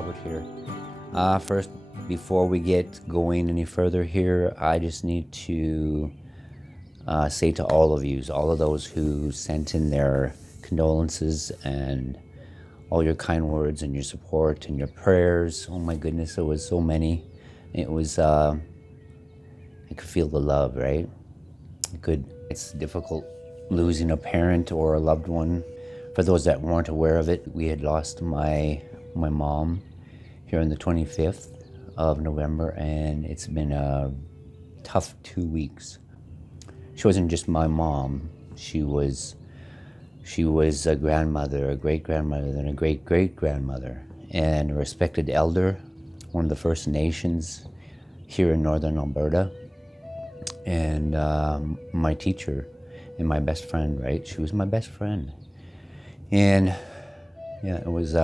Robert here. First, before we get going any further here, I just need to say to all of you, all of those who sent in their condolences and all your kind words and your support and your prayers. Oh my goodness, it was so many. It was, I could feel the love, right? It's difficult losing a parent or a loved one. For those that weren't aware of it, we had lost my mom here on the 25th of November, and it's been a tough 2 weeks. She wasn't just my mom. She was a grandmother, a great-grandmother, and a great-great-grandmother, and a respected elder, one of the First Nations here in northern Alberta, and my teacher and my best friend, right? She was my best friend. And yeah, it was,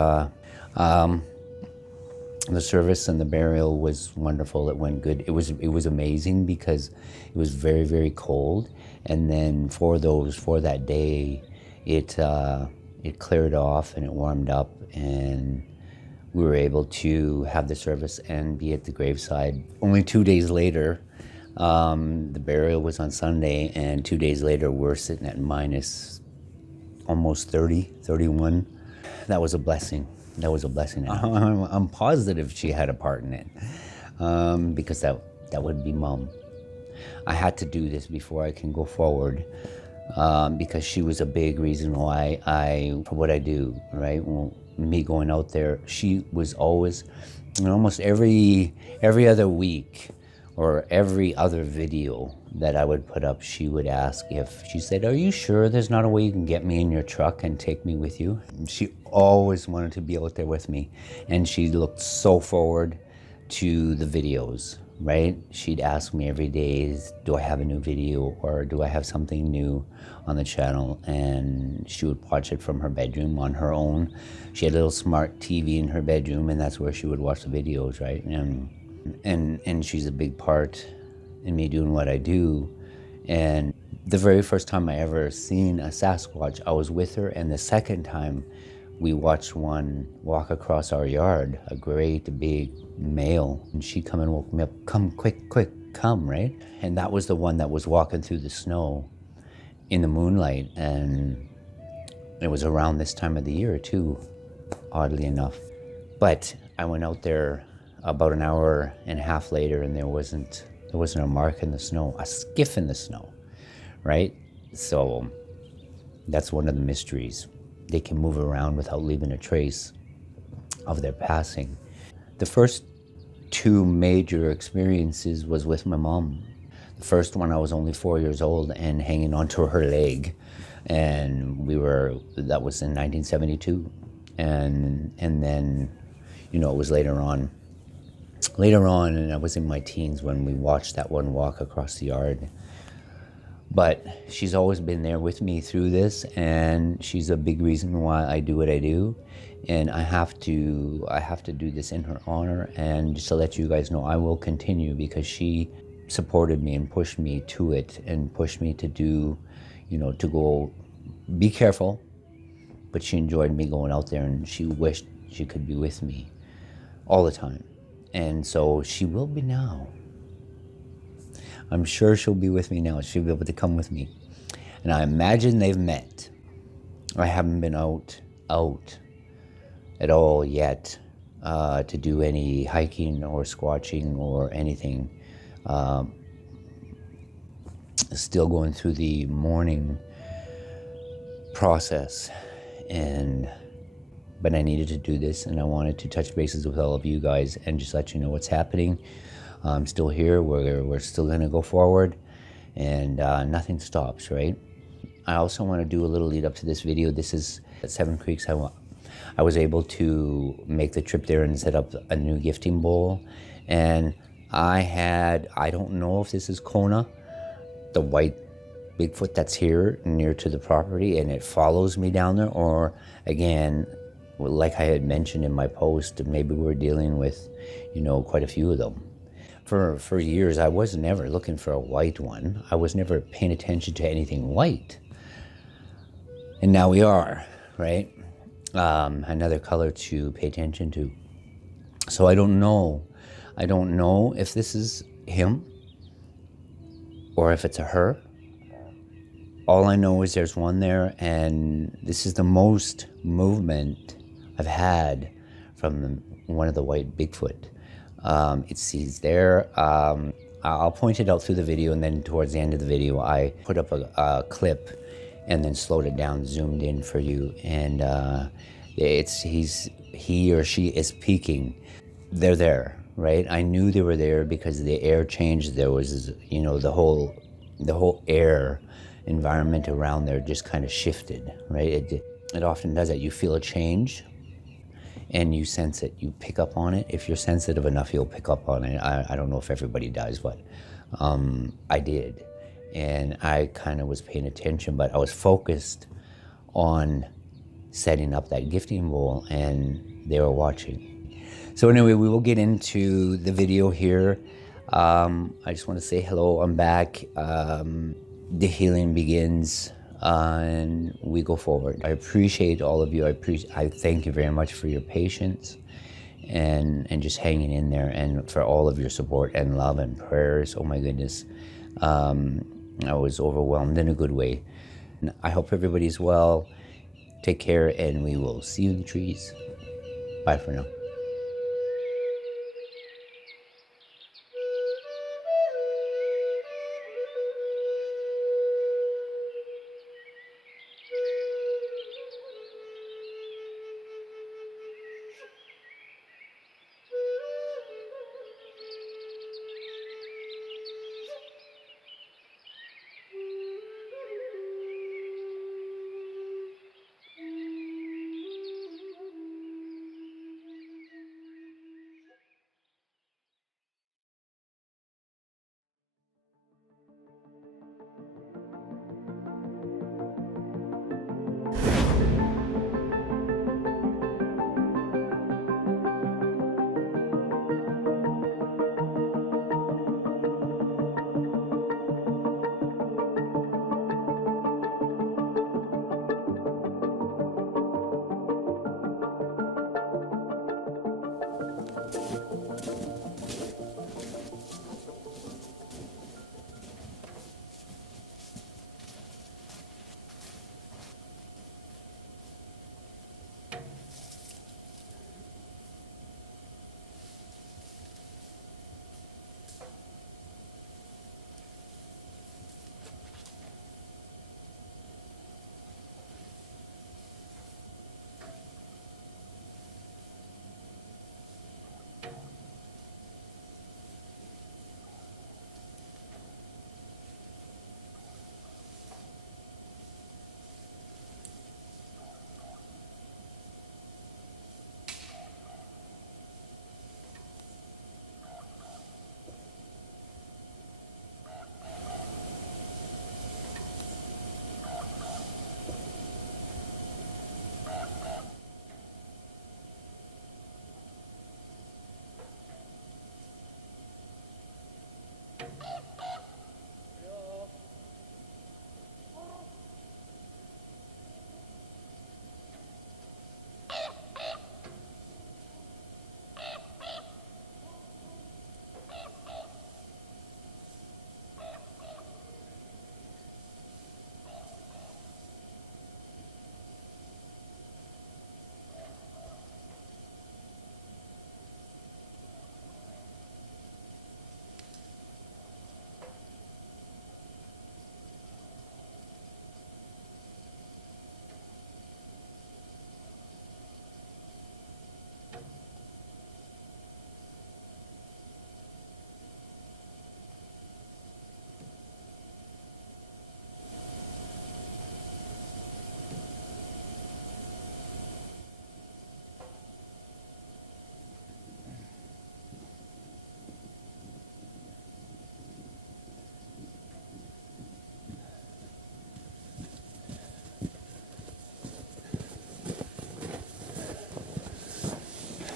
the service and the burial was wonderful. It went good. It was amazing because it was very, very cold. And then for that day, it cleared off and it warmed up, and we were able to have the service and be at the graveside. Only 2 days later, the burial was on Sunday, and 2 days later, we're sitting at minus almost 30, 31. That was a blessing. That was a blessing. I'm positive she had a part in it, because that would be Mom. I had to do this before I can go forward, because she was a big reason why for what I do, right? Well, me going out there, she was always, almost every other week or every other video that I would put up, she would ask she said, "Are you sure there's not a way you can get me in your truck and take me with you?" And she always wanted to be out there with me, and she looked so forward to the videos, right? She'd ask me every day, do I have a new video or do I have something new on the channel? And she would watch it from her bedroom on her own. She had a little smart TV in her bedroom, and that's where she would watch the videos, right? And she's a big part in me doing what I do. And the very first time I ever seen a Sasquatch, I was with her, and the second time we watched one walk across our yard, a great big male, and she come and woke me up, "Come, quick, quick, come," right? And that was the one that was walking through the snow in the moonlight, and it was around this time of the year too, oddly enough. But I went out there about an hour and a half later, and there wasn't a mark in the snow, a skiff in the snow, right? So that's one of the mysteries. They can move around without leaving a trace of their passing. The first two major experiences was with my mom. The first one, I was only 4 years old and hanging onto her leg, and that was in 1972. And then, it was later on, and I was in my teens when we watched that one walk across the yard. But she's always been there with me through this, and she's a big reason why I do what I do. And I have to do this in her honor, and just to let you guys know, I will continue, because she supported me and pushed me to it, and pushed me to do, to go, be careful. But she enjoyed me going out there, and she wished she could be with me all the time. And so she will be now. I'm sure she'll be with me now. She'll be able to come with me. And I imagine they've met. I haven't been out at all yet to do any hiking or squatching or anything. Still going through the mourning process. But I needed to do this, and I wanted to touch bases with all of you guys and just let you know what's happening. I'm still here. We're still going to go forward, and nothing stops, right? I also want to do a little lead up to this video. This is at Seven Creeks. I was able to make the trip there and set up a new gifting bowl, and I don't know if this is Kona, the white Bigfoot that's here near to the property, and it follows me down there, or again, like I had mentioned in my post, maybe we're dealing with, quite a few of them. For years, I was never looking for a white one. I was never paying attention to anything white. And now we are, right? Another color to pay attention to. So I don't know. I don't know if this is him or if it's a her. All I know is there's one there, and this is the most movement I've had from one of the white Bigfoot. He's there. I'll point it out through the video, and then towards the end of the video, I put up a clip and then slowed it down, zoomed in for you. And he or she is peeking. They're there, right? I knew they were there because the air changed. There was, the whole air environment around there just kind of shifted, right? It often does that. You feel a change and you sense it. You pick up on it. If you're sensitive enough, you'll pick up on it. I don't know if everybody does, but I did. And I kind of was paying attention, but I was focused on setting up that gifting bowl, and they were watching. So anyway, we will get into the video here. I just want to say hello. I'm back. The healing begins, and we go forward. I appreciate all of you. I thank you very much for your patience and just hanging in there, and for all of your support and love and prayers. Oh my goodness. I was overwhelmed in a good way. And I hope everybody's well. Take care, and we will see you in the trees. Bye for now.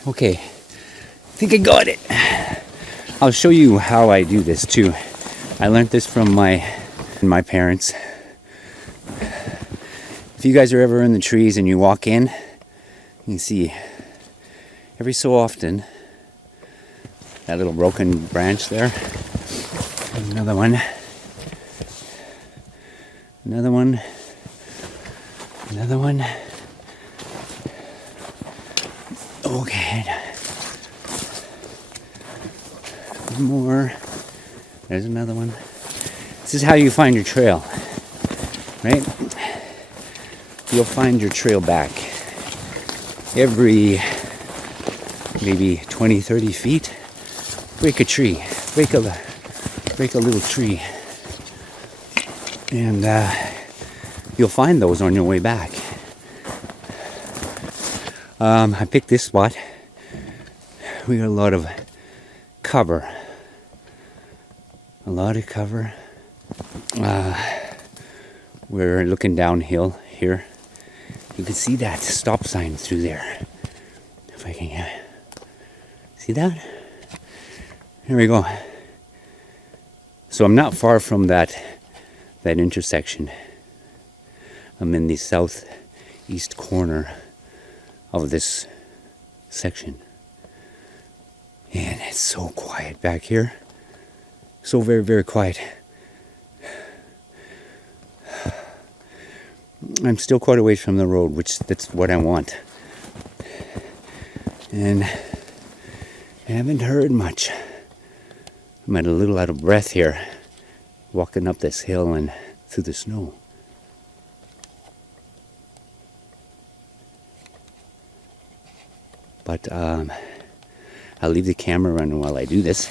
Okay, I think I got it. I'll show you how I do this too. I learned this from my parents. If you guys are ever in the trees and you walk in, you can see every so often That little broken branch there. Another one. Another one. Another one. Okay. One more. There's another one. This is how you find your trail, right? You'll find your trail back every maybe 20, 30 feet. Break a tree, break a little tree, and you'll find those on your way back. I picked this spot. We got a lot of cover. A lot of cover. We're looking downhill here. You can see that stop sign through there. If I can get, see that? Here we go. So I'm not far from that intersection. I'm in the southeast corner of this section. And it's so quiet back here. So very, very quiet. I'm still quite a ways from the road, which that's what I want. And I haven't heard much. I'm a little out of breath here, walking up this hill and through the snow. But I'll leave the camera running while I do this.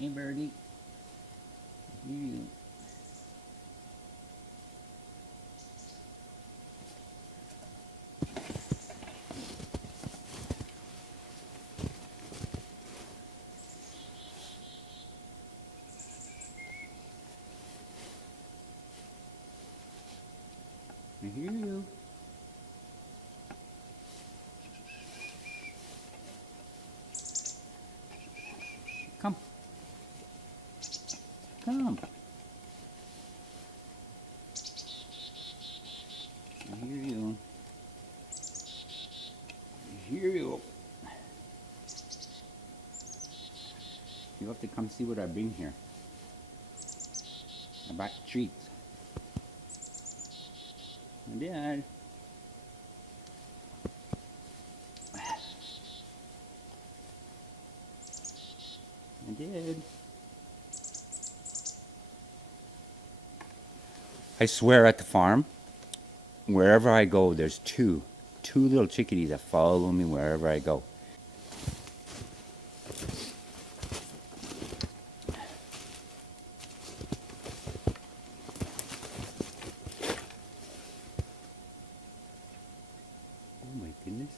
Hey, birdie. Here you. I hear you. Come. Come. I hear you. I hear you. have to come see what I bring here. I brought treats. I did. I did. I swear at the farm, wherever I go, there's two little chickadees that follow me wherever I go. Oh my goodness.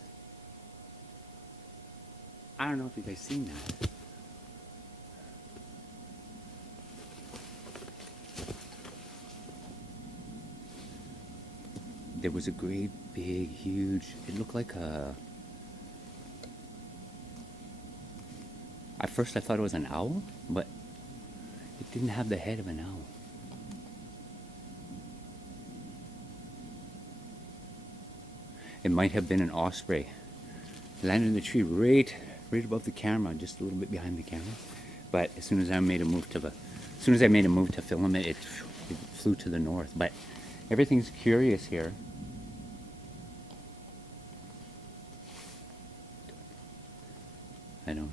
I don't know if you guys seen that. There was a great big huge, it looked like a, at first I thought it was an owl, but it didn't have the head of an owl. It might have been an osprey. It landed in the tree right above the camera, just a little bit behind the camera. But as soon as I made a move to film it, it flew to the north. But everything's curious here. I don't know.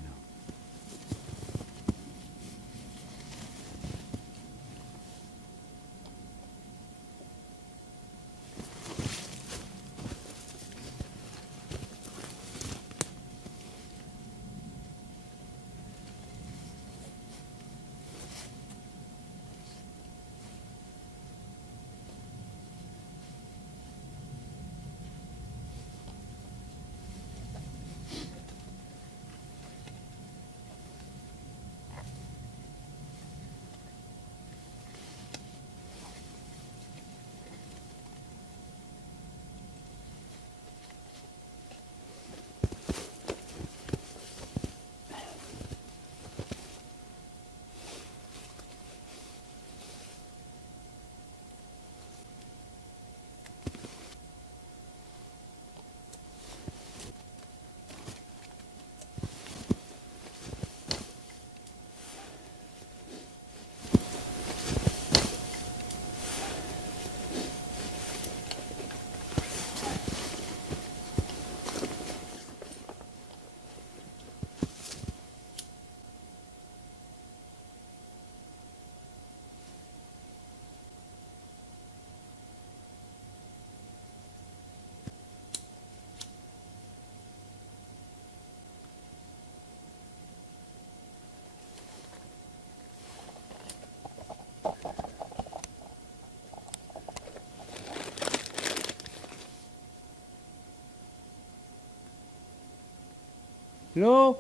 Hello?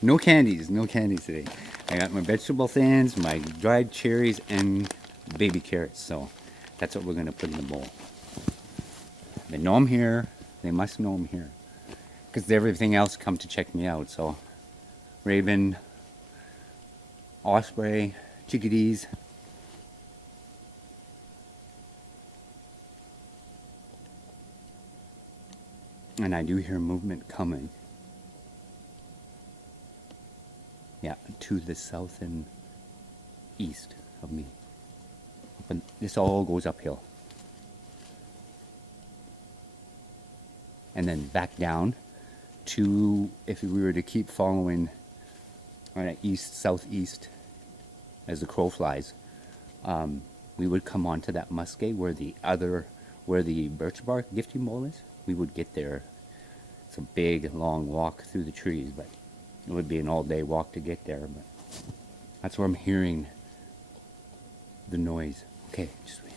No candies today. I got my vegetable thins, my dried cherries, and baby carrots. So that's what we're gonna put in the bowl. They know I'm here. They must know I'm here. Because everything else come to check me out. So raven, osprey, chickadees. And I do hear movement coming. Yeah, to the south and east of me. But this all goes uphill. And then back down to, if we were to keep following right east, southeast, as the crow flies, we would come onto that muskeg where the birch bark gifting bowl is. We would get there. It's a big, long walk through the trees, but it would be an all-day walk to get there. But that's where I'm hearing the noise. Okay, just wait.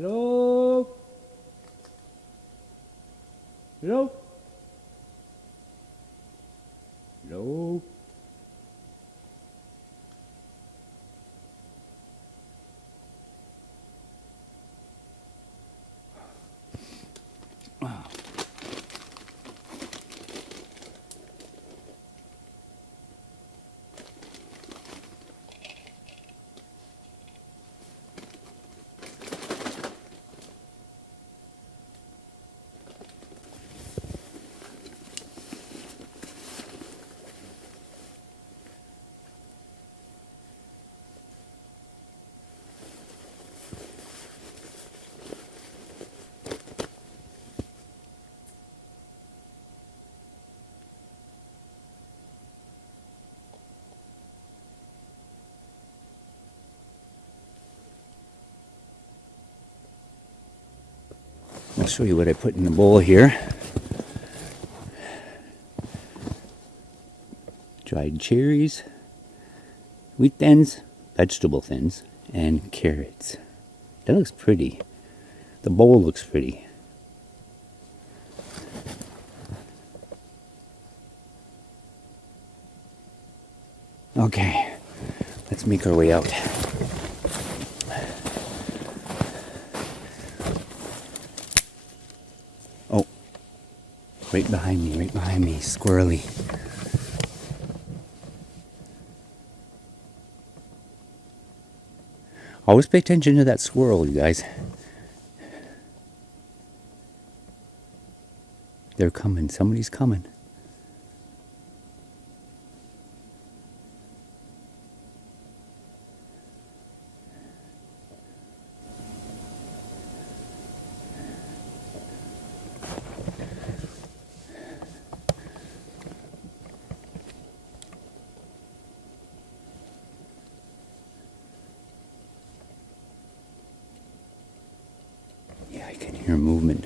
Hello? Hello? Hello? I'll show you what I put in the bowl here. Dried cherries, wheat thins, vegetable thins, and carrots. That looks pretty. The bowl looks pretty. Okay, let's make our way out. Oh, right behind me, squirrely. Always pay attention to that squirrel, you guys. They're coming. Somebody's coming. Yeah, I can hear movement.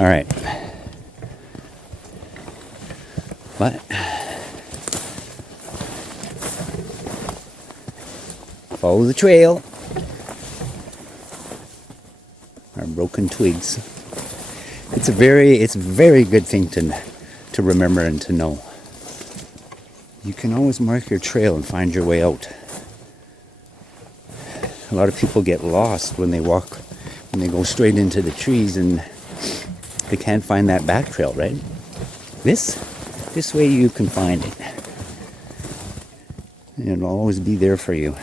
All right. What? Follow the trail. Our broken twigs. It's a very good thing to remember and to know. You can always mark your trail and find your way out. A lot of people get lost when they go straight into the trees and they can't find that back trail, right? This way you can find it. And it'll always be there for you.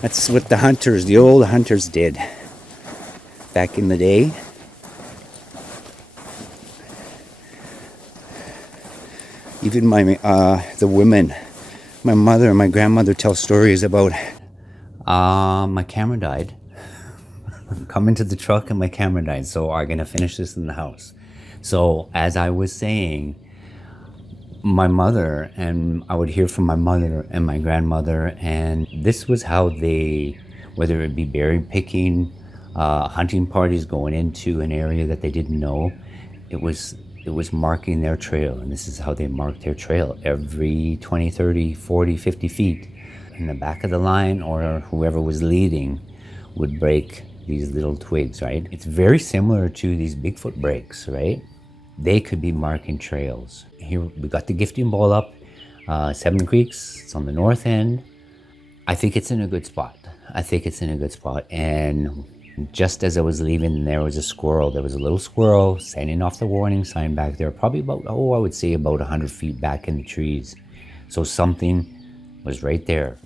That's what the old hunters did back in the day. Even the women, my mother and my grandmother tell stories about my camera died. Come into the truck and my camera died, so I'm gonna finish this in the house. So as I was saying, my mother, and I would hear from my mother and my grandmother, and this was how they, whether it be berry picking, hunting parties, going into an area that they didn't know, it was marking their trail, and this is how they marked their trail. Every 20, 30, 40, 50 feet in the back of the line, or whoever was leading would break these little twigs, right? It's very similar to these Bigfoot breaks, right? They could be marking trails. Here we got the gifting bowl up, Seven Creeks, it's on the north end. I think it's in a good spot. And just as I was leaving, there was a little squirrel standing off the warning sign back there, probably about, I would say about 100 feet back in the trees. So something was right there.